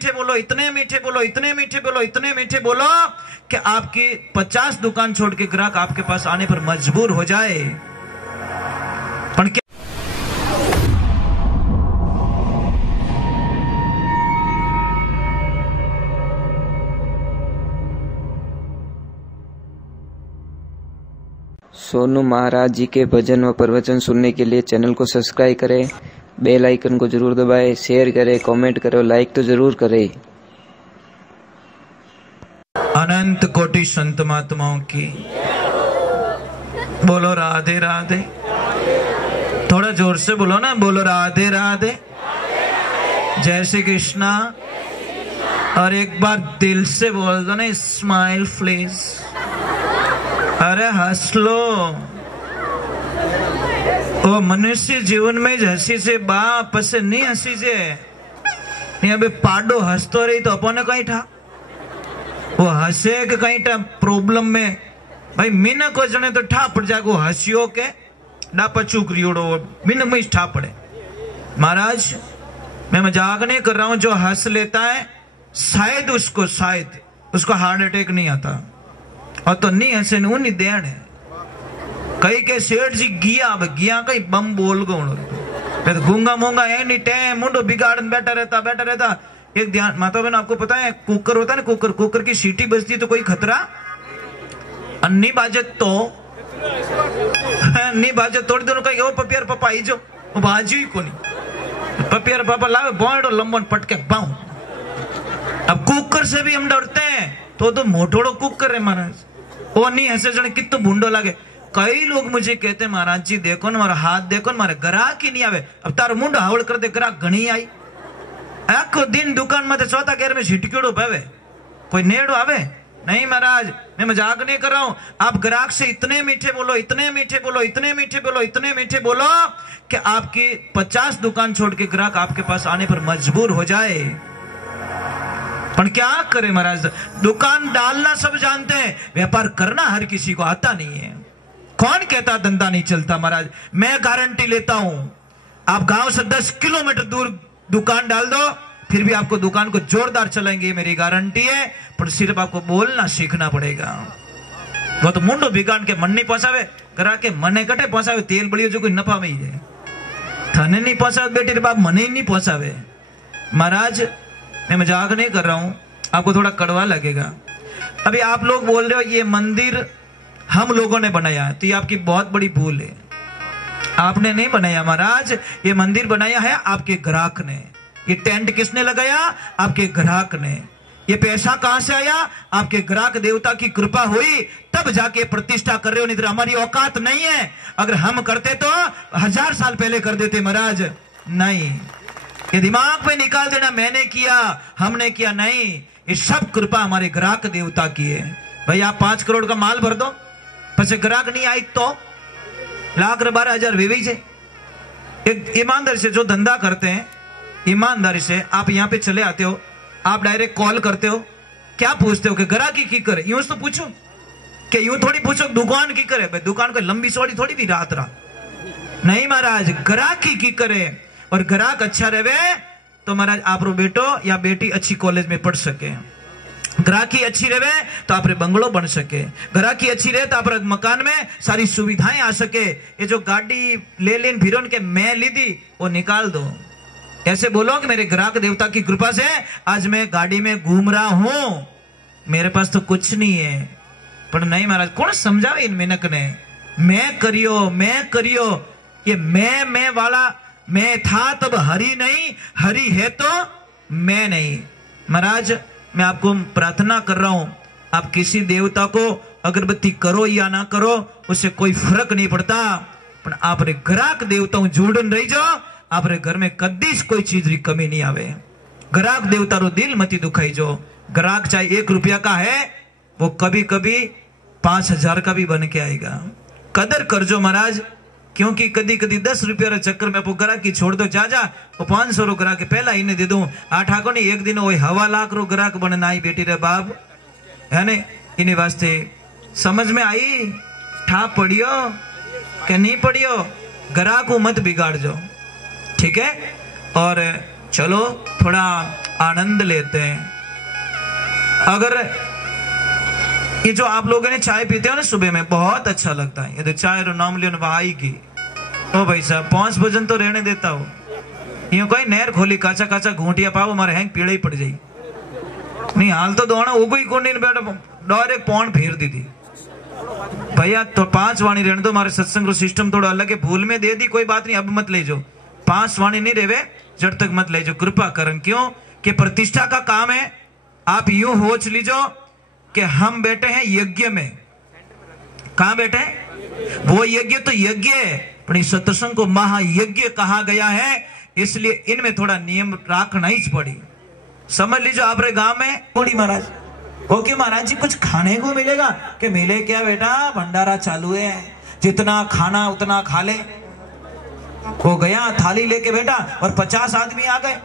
मीठे बोलो, इतने मीठे बोलो, इतने मीठे बोलो, इतने मीठे बोलो कि आपकी 50 दुकान छोड़ के ग्राहक आपके पास आने पर मजबूर हो जाए। पण क्या सोनू महाराज जी के भजन व प्रवचन सुनने के लिए चैनल को सब्सक्राइब करें, बेल आइकन को जरूर दबाएं, शेयर करें, कमेंट करें, लाइक तो जरूर करें। अनंत कोटि संत महात्माओं की बोलो राधे राधे। थोड़ा जोर से बोलो ना, बोलो राधे राधे, जय श्री कृष्णा। और एक बार दिल से बोल दो ना, स्माइल प्लीज। अरे हंस लो। वो मनुष्य जीवन में ज हसी से बाप से नहीं हसी से नहीं। अबे पाडो हंसतो रही तो अपने कहीं था वो हंसे के कहीं था प्रॉब्लम में भाई मीना को जने तो ठा पड़ जाए। वो हंसियो के डापा चूक रियोड़ो मीना में ठा पड़े। महाराज मैं मजाक नहीं कर रहा हूं। जो हंस लेता है शायद उसको हार्ट अटैक नहीं आता, और तो नहीं हंसे नहीं देन है। कई के सेठ जी गिया कहीं बम बोल गो तो गूंगा मूंगा एनी टाइम मुंडो बिगाड़न बैठा रहता। एक ध्यान माता बहन, आपको पता है कुकर होता है ना, कुकर की सीटी बजती तो कोई खतरा अन्नी बाजत तो नहीं बाजत थोड़ी दोनों कहीं ओ पपियर पापा आई जो वो बाजी ही को नहीं। पपियर पापा लावे बॉन्डो लंबन पटके पाऊं। अब कुकर से भी हम डरते हैं तो मोटोड़ो कुकर है महाराज। वो नहीं हंसे जने कितो भूंडो लागे। कई लोग मुझे कहते हैं महाराज जी देखो ना मारा हाथ देखो ना, मारे ग्राहक ही नहीं आवे। अब तारो मुंडो हावड़ कर दे ग्राहक घनी आई। आखो दिन दुकान में चौथा गेर में झिटकेड़ो पावे, कोई नेड़ो आवे नहीं। महाराज मैं मजाक नहीं कर रहा हूं। आप ग्राहक से इतने मीठे बोलो, इतने मीठे बोलो, इतने मीठे बोलो, इतने मीठे बोलो कि आपकी 50 दुकान छोड़ के ग्राहक आपके पास आने पर मजबूर हो जाए। पर क्या करे महाराज, दुकान डालना सब जानते हैं, व्यापार करना हर किसी को आता नहीं है। कौन कहता धंधा नहीं चलता महाराज? मैं गारंटी लेता हूं, आप गांव से 10 किलोमीटर दूर दुकान डाल दो फिर भी आपको दुकान को जोरदार चलाएंगे, मेरी गारंटी है। पर सिर्फ आपको बोलना सीखना पड़ेगा। वो तो मुंडो बिगाड़ के मन नहीं पहुंचावे, करा के मने कटे पहुंचावे। तेल बड़ियो जो कोई नफा में ही है, थाने नहीं पहुंचावे बेटी रे बाप, मने ही नहीं पहुंचावे। महाराज मैं मजाक नहीं कर रहा हूं, आपको थोड़ा कड़वा लगेगा। अभी आप लोग बोल रहे हो ये मंदिर हम लोगों ने बनाया है, तो ये आपकी बहुत बड़ी भूल है। आपने नहीं बनाया महाराज, ये मंदिर बनाया है आपके ग्राहक ने। ये टेंट किसने लगाया? आपके ग्राहक ने। ये पैसा कहां से आया? आपके ग्राहक देवता की कृपा हुई तब जाके प्रतिष्ठा कर रहे हो, नहीं तो हमारी औकात नहीं है। अगर हम करते तो 1000 साल पहले कर देते महाराज। नहीं, ये दिमाग पे निकाल देना, मैंने किया हमने किया नहीं। ये सब कृपा हमारे ग्राहक देवता की है। भाई आप 5 करोड़ का माल भर दो, पछे ग्राहक नहीं आई तो 1,12,000 वेवी से। एक ईमानदारी से जो धंधा करते हैं, ईमानदारी से आप यहाँ पे चले आते हो, आप डायरेक्ट कॉल करते हो, क्या पूछते हो कि ग्राहकी की करे? यूं तो पूछो कि यूं थोड़ी पूछो दुकान की करे। भाई दुकान को लंबी चौड़ी थोड़ी भी रात नहीं महाराज, ग्राहकी की करे। और ग्राहक अच्छा रहे तो महाराज आप रो बेटो या बेटी अच्छी कॉलेज में पढ़ सके, ग्राहकी अच्छी रहे तो आप बंगलो बन सके, ग्राहकी अच्छी रहे तो आप मकान में सारी सुविधाएं आ सके। ये जो गाड़ी ले लेन फिर के मैं ली दी वो निकाल दो। ऐसे बोलो कि मेरे ग्राहक देवता की कृपा से आज मैं गाड़ी में घूम रहा हूं, मेरे पास तो कुछ नहीं है। पर नहीं महाराज, कौन समझावे इन मेनक ने? मैं करियो ये मैं वाला, मैं था तब हरि नहीं, हरि है तो मैं नहीं। महाराज मैं आपको प्रार्थना कर रहा हूं, आप किसी देवता को अगरबत्ती करो या ना करो उससे कोई फर्क नहीं पड़ता, पर आप रे ग्राहक देवता जोड़न रही जाओ, आप रे घर में कदी कोई चीज की कमी नहीं आवे। ग्राहक देवता रो दिल मती दुखाई जो। ग्राहक चाहे 1 रुपया का है वो कभी कभी 5000 का भी बन के आएगा। कदर कर जो महाराज, क्योंकि कदी कदी 10 रुपया चक्कर में आपको ग्राहक की छोड़ दो, जा वो 500 रो ग्राहक पहला इन्हें दे दूं। 8 आको नहीं एक दिन वो 1.25 लाख रो ग्राहक बनना आई बेटी रे बाप है ने। इन्हें वास्ते समझ में आई? ठा पड़ियो के नहीं पड़ियो, ग्राहक को मत बिगाड़ जो, ठीक है। और चलो थोड़ा आनंद लेते हैं। अगर ये जो आप लोगों ने चाय पीते हो ना सुबह में, बहुत अच्छा लगता है। ये तो चाय रो नाम लियो भाई की, ओ भाई साहब 5 भजन तो रहने देता हो। यूं कोई नहर खोली काचा काचा घूंटिया पाओ हमारे हैंग पीड़े ही पड़ जाई। नहीं हाल तो दोना उगो ही को नहीं बेटा, डायरेक्ट पौन फेर दी थी भैया। तो 5 वाणी रहने दो, हमारे सत्संग रो सिस्टम थोड़ा अलग है। भूल में दे दी कोई बात नहीं, अब मत ले जाओ। 5 वाणी नहीं रेवे जब तक मत ले जाओ, कृपा करन। क्यों कि प्रतिष्ठा का काम है। आप यूं होच लीजो कि हम बैठे हैं यज्ञ में। कहां बैठे? वो यज्ञ तो यज्ञ है, पर इस सत्संग को महायज्ञ कहा गया है, इसलिए इनमें थोड़ा नियम रखना ही पड़ी। समझ लीजिए आप रे गांव में कोड़ी महाराज, ओके महाराज जी कुछ खाने को मिलेगा? कि मिले क्या बेटा, भंडारा चालू है, जितना खाना उतना खा ले। वो गया थाली लेके बेटा और 50 आदमी आ गए।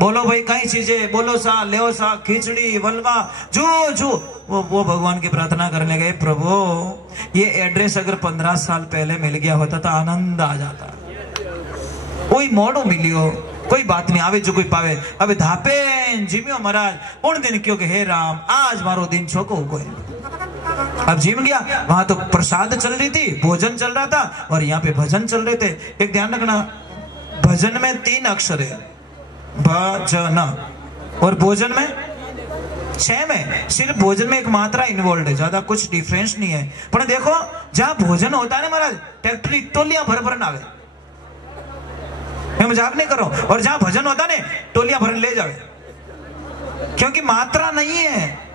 बोलो भाई कई चीजें, बोलो सा ले सा, खिचड़ी वलवा जो जो। वो भगवान की प्रार्थना करने गए, प्रभु ये एड्रेस अगर 15 साल पहले मिल गया होता तो आनंद आ जाता। कोई मोड़ो मिलियो, कोई बात नहीं, आवे जो कोई पावे। अब धापे जिमियो महाराज उन दिन क्यों कि हे राम आज मारो दिन छोको कोई। अब जिम गया, वहां तो प्रसाद चल रही थी, भोजन चल रहा था, और यहाँ पे भजन चल रहे थे। एक ध्यान रखना, भजन में 3 अक्षर है, भजन, और भोजन में 6 में। सिर्फ भोजन में एक मात्रा इन्वॉल्व है, ज्यादा कुछ डिफरेंस नहीं है। पर देखो जहां भोजन होता है ना महाराज, ट्रैक्टर टोलियां भर भर नावे, मैं मजाक नहीं कर रहा हूं। और जहां भजन होता है ना, टोलियां भर ले जावे, क्योंकि मात्रा नहीं है।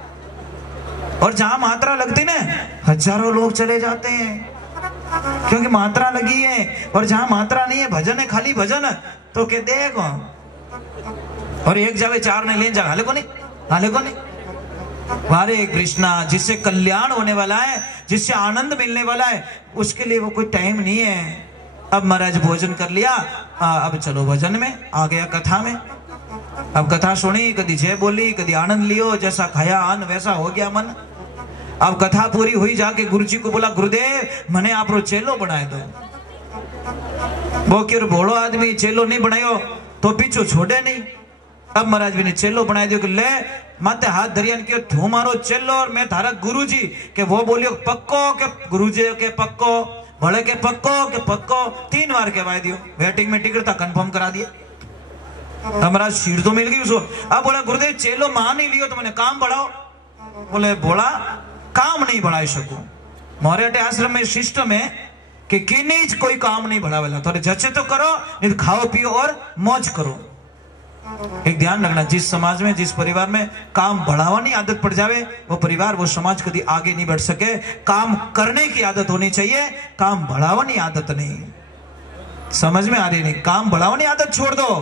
और जहां मात्रा लगती ना, हजारों लोग चले जाते हैं, क्योंकि मात्रा लगी है। और जहां मात्रा नहीं है, भजन है, खाली भजन, तो के देखो और एक जावे 4 ने ले जा, हाले को नहीं, हाले को नहीं। हरे कृष्णा, जिससे कल्याण होने वाला है, जिससे आनंद मिलने वाला है, उसके लिए वो कोई टाइम नहीं है। अब महाराज भोजन कर लिया, अब चलो भजन में आ गया, कथा में। अब कथा सुनी, कभी जय बोली, कभी आनंद लियो, जैसा खाया अन्न वैसा हो गया मन। अब कथा पूरी हुई, जाके गुरु जी को बोला, गुरुदेव मने आप रो चेलो बनाए दो। वो क्यों भोड़ो आदमी चेलो नहीं बनायो तो पीछो छोड़े नहीं। अब महाराज भी ने चेलो बनाई दियो कि ले माते हाथ धरियन के तू मारो चेलो और मैं थारा गुरुजी। के वो बोलियो पक्को के गुरुजी के पक्को, भले के पक्को के पक्को, 3 बार कहवा दियो। वेटिंग में टिकट था, कंफर्म करा दिया। हमारा सीट तो मिल गई उसको। अब बोला गुरुदेव चेलो मान ही लियो तो मैंने काम बढ़ाओ। बोले बोला काम नहीं बढ़ा सकू, मोरे अटे आश्रम में सिस्टम है कि किन्हीं कोई काम नहीं बढ़ावेला, तो जचे तो करो, नहीं तो खाओ पियो और मौज करो। एक ध्यान रखना, जिस समाज में जिस परिवार में काम बढ़ावानी आदत पड़ जावे, वो परिवार वो समाज कभी आगे नहीं बढ़ सके। काम करने की आदत होनी चाहिए, काम बढ़ावानी आदत नहीं। समझ में आ रही नहीं? काम बढ़ावानी आदत छोड़ दो,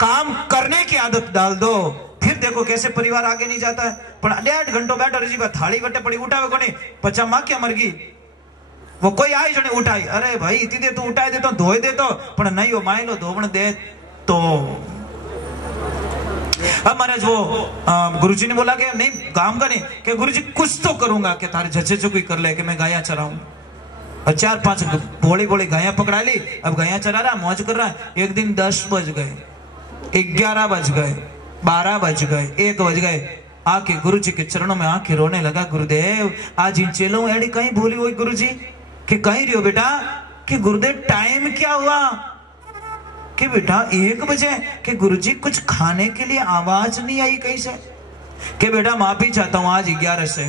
काम करने की आदत डाल दो, फिर देखो कैसे परिवार आगे नहीं जाता है। पर 1.5 घंटो बैठो रही थाली वटे पड़ी, उठावे को नहीं, 50 माँ क्या मर गई, वो कोई आई जने उठाई, अरे भाई इतनी दे तो उठाई दे तो धोई दे तो, पर नहीं वो माई लो धोबण दे तो। अब महाराज वो गुरुजी ने बोला कि नहीं काम का नहीं, कि गुरुजी कुछ तो करूंगा, कि तारे झचे जो कोई कर ले, कि मैं गाया चराऊं। और 4-5 बोली बोली गाया पकड़ा ली, अब गाया चरा रहा, मौज कर रहा। एक दिन 10 बज गए, 11 बज गए, 12 बज गए, 1 बज गए, आके गुरु जी के चरणों में आके रोने लगा, गुरुदेव आज इन चेलों एडी कहीं भूली हुई गुरु जी, कि कहीं रही हो बेटा, कि गुरुदेव टाइम क्या हुआ, कि बेटा 1 बजे, कि गुरुजी कुछ खाने के लिए आवाज नहीं आई कैसे, कि बेटा माफी चाहता हूं आज 11 से,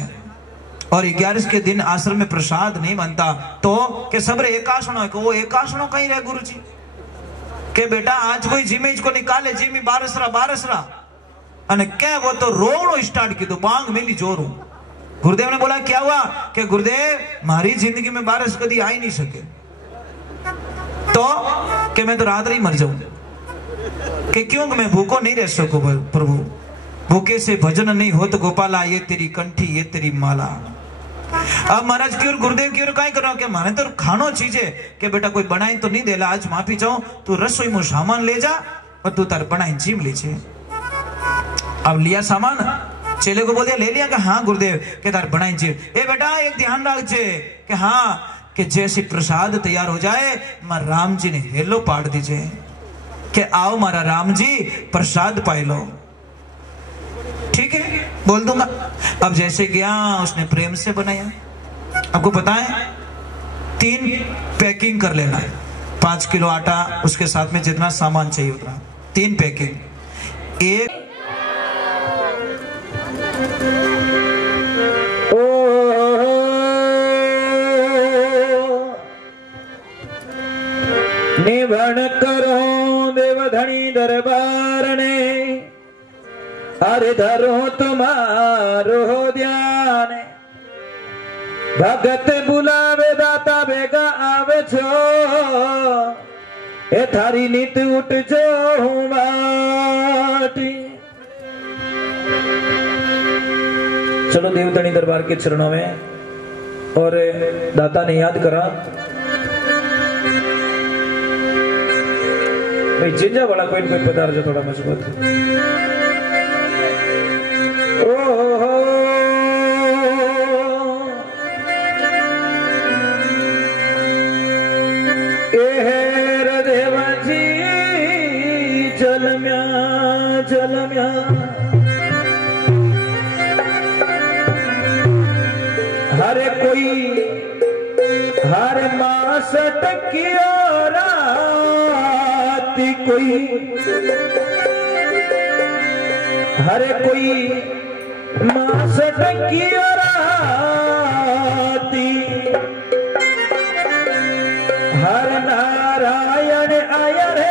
और 11 के दिन आश्रम में प्रसाद नहीं बनता, तो कि सब एकासनो है, वो एकासनो कहीं रहे गुरुजी, कि बेटा आज कोई जिमेज को निकाले, जिमी बारसरा अने क्या वो तो रोवणो स्टार्ट की, तो बांग मिली जोरू। गुरुदेव ने बोला क्या हुआ, कि गुरुदेव मारी जिंदगी में बारिश कभी आई नहीं सके, तो कि मैं तो रात ही मर जाऊं, कि क्यों मैं भूखो नहीं रह सकूं प्रभु, भूखे से भजन नहीं हो तो गोपाला ये तेरी कंठी ये तेरी माला। अब महाराज क्यों गुरुदेव क्यों कहीं करो, कि माने तो खानो चीजे, कि बेटा कोई बनाई तो नहीं देला, आज माफी चाहूं, तू रसोई में सामान ले जा और तू तार बनाई जीव लीजिए। अब लिया सामान, चेले को बोल दिया, ले लिया, कि हाँ गुरुदेव, के तार बनाई जीव। ए बेटा एक ध्यान रखजे, कि हाँ कि जैसे प्रसाद तैयार हो जाए, मां राम जी ने हेलो पाड़ दीजिए। कि आओ मारा राम जी प्रसाद पाई लो। ठीक है बोल दूंगा। अब जैसे गया उसने प्रेम से बनाया। आपको पता है 3 पैकिंग कर लेना है, 5 किलो आटा, उसके साथ में जितना सामान चाहिए उतना 3 पैकिंग। एक निभण करो देवधनी दरबार ने, अरे धरो तुम्हारो ध्यान, भगत बुलावे दाता बेगा आवे छो, ए थारी नीत उठ जो माटी। चलो देवधनी दरबार के चरणों में और दाता ने याद करा। भाई जिंजा वाला कोई पदार्थ जो थोड़ा मजबूत देवा जी जलम्या जलम्या हरे कोई हर मास टकिया कोई हरे कोई मास टकी राती, हर नारायण आय रे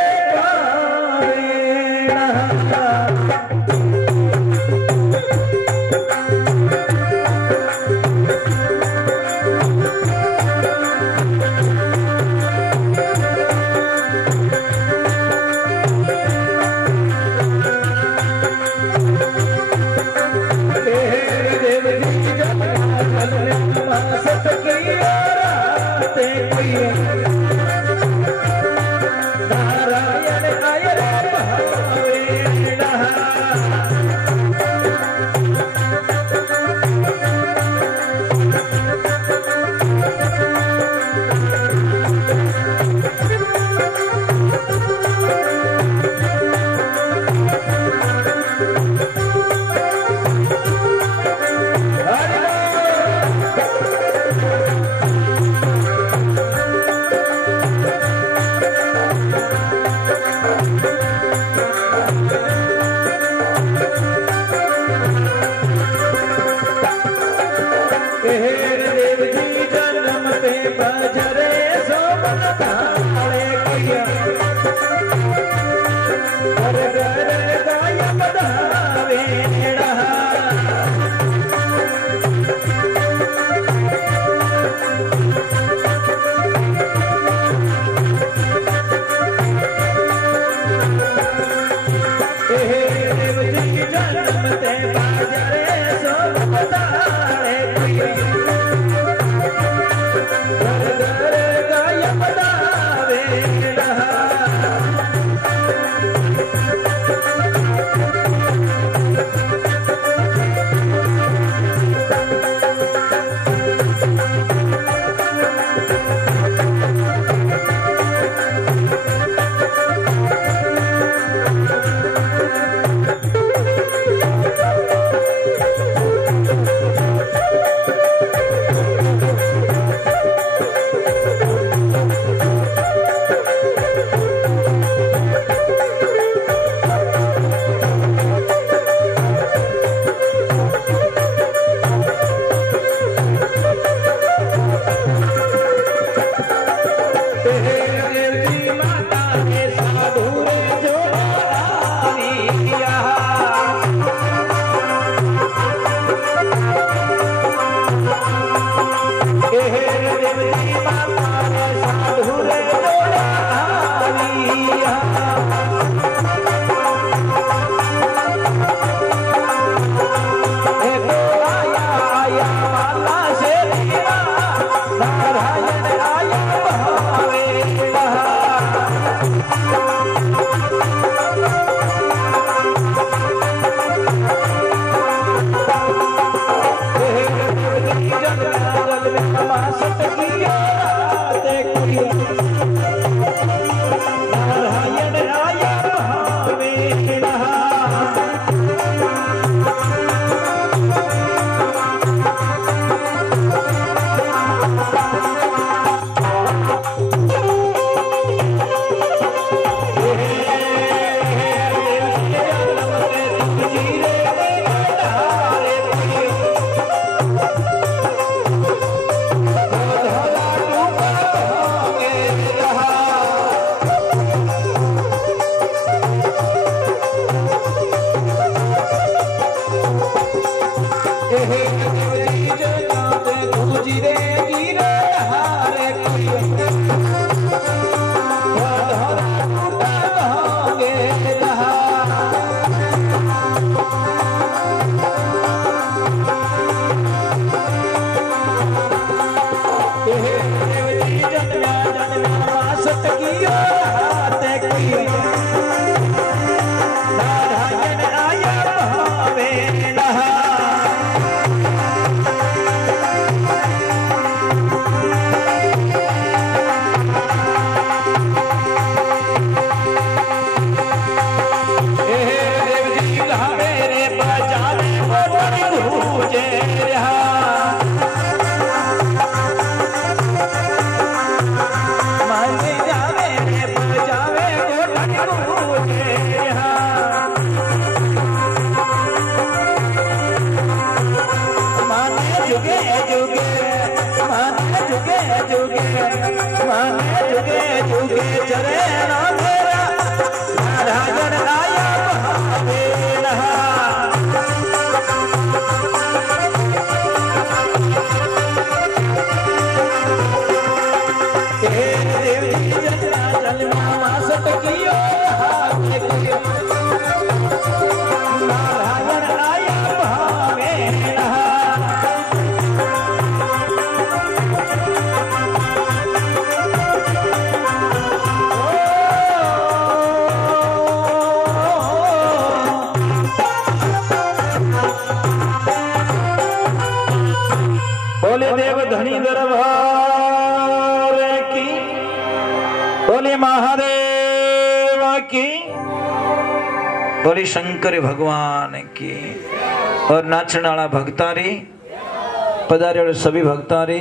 बोले देव धनी दरबार की, बोले महादेव की, बोले शंकर भगवान की। और नाचनाला भक्तारी पधारे सभी भक्तारी।